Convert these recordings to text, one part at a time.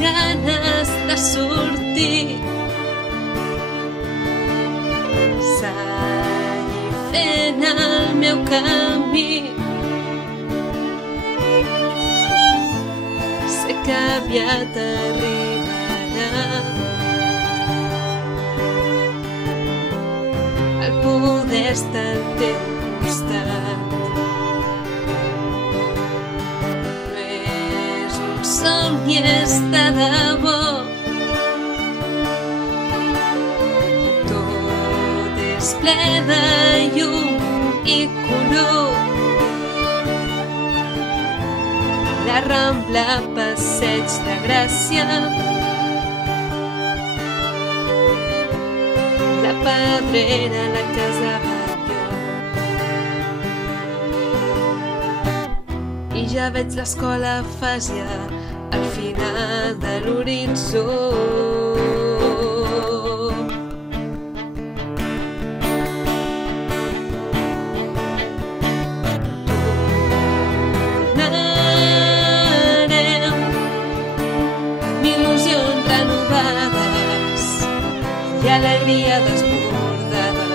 ganes de sortir. Seguir fent el meu camí. Sé que aviat arribarà el poder estar al teu costat. No és un somni, és de debò. Tot és ple de llum i color. La Rambla, Passeig de Gràcia, la Pedrera, la Casa Batlló. I ja veig l'escola Fàsia al final de l'horitzó. I alegria desbordada.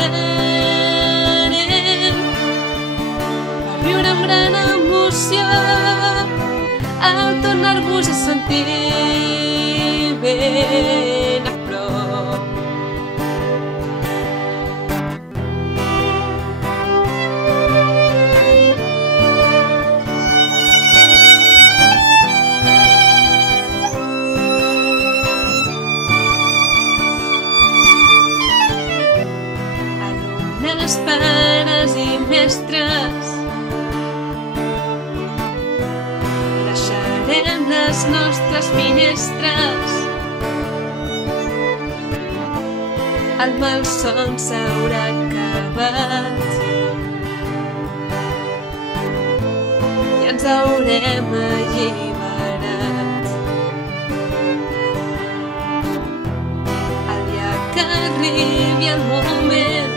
Tornarem a viure amb gran emoció, al tornar-vos a sentir ben a prop. Pares i mestres, deixarem les nostres finestres. El malson s'haurà acabat i ens haurem alliberat. El dia que arribi el moment,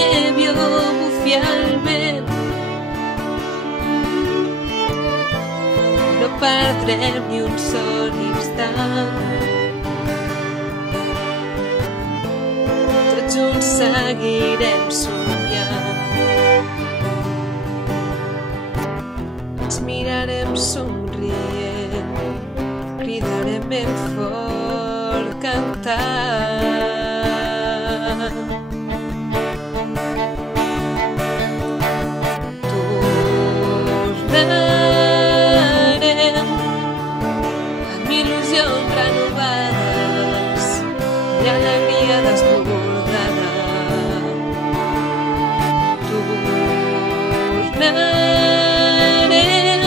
nebbio buffia al vent, no perdrem ni un sol instant. Tots junts seguirem somiant. Ens mirarem somrient, cridarem ben fort cantant. Tornarem amb il·lusions renovades i alegria desbordada. Tornarem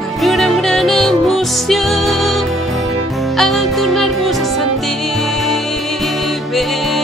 per viure amb gran emoció, al tornar-vos a sentir bé.